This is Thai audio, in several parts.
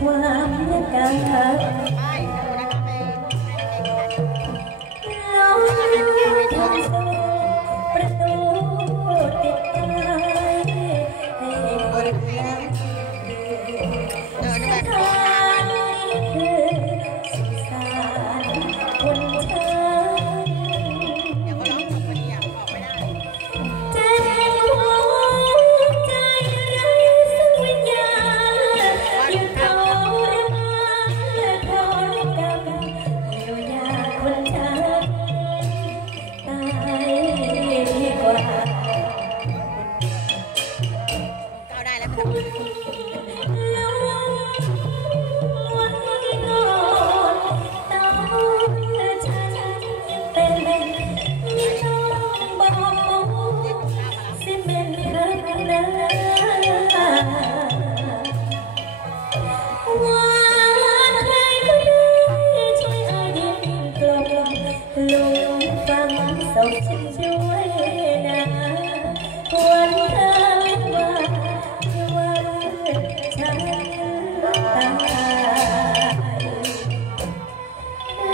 ความและการทัก dòng chim chuối nàng cuốn theo qua qua chẳng tăng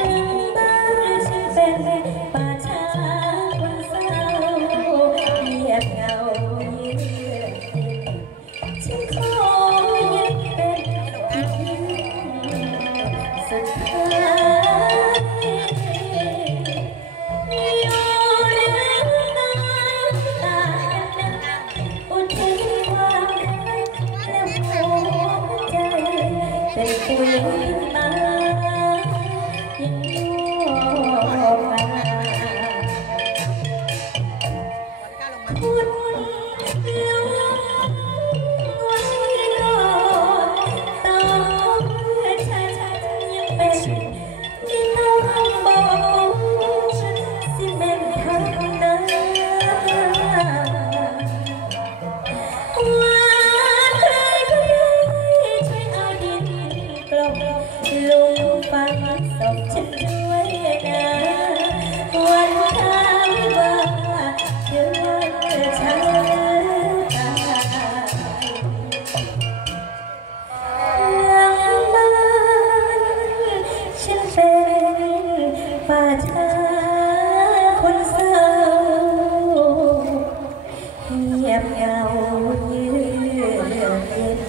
đừng bao chữ bên mà cha quan sao nhạt ngào như tình Thank you. ป่าช้าคนเศร้าเงียบเหงาเยือกเย็น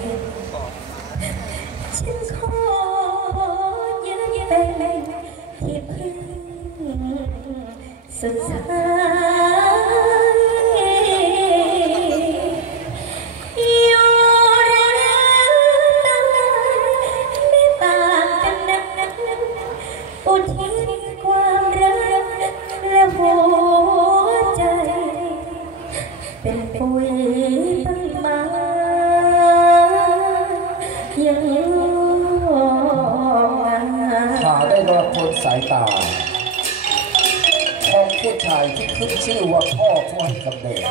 ฉันขอยืนเป็นที่พึ่งสุดท้ายย่แล้วตายไม่ต่างกันอุทิศ เป็นปุยต้นมายังขาได้รอดพ้นสายตาของผู้ชายที่ขึ้นชื่อว่าพ่อผู้ให้กเด็ก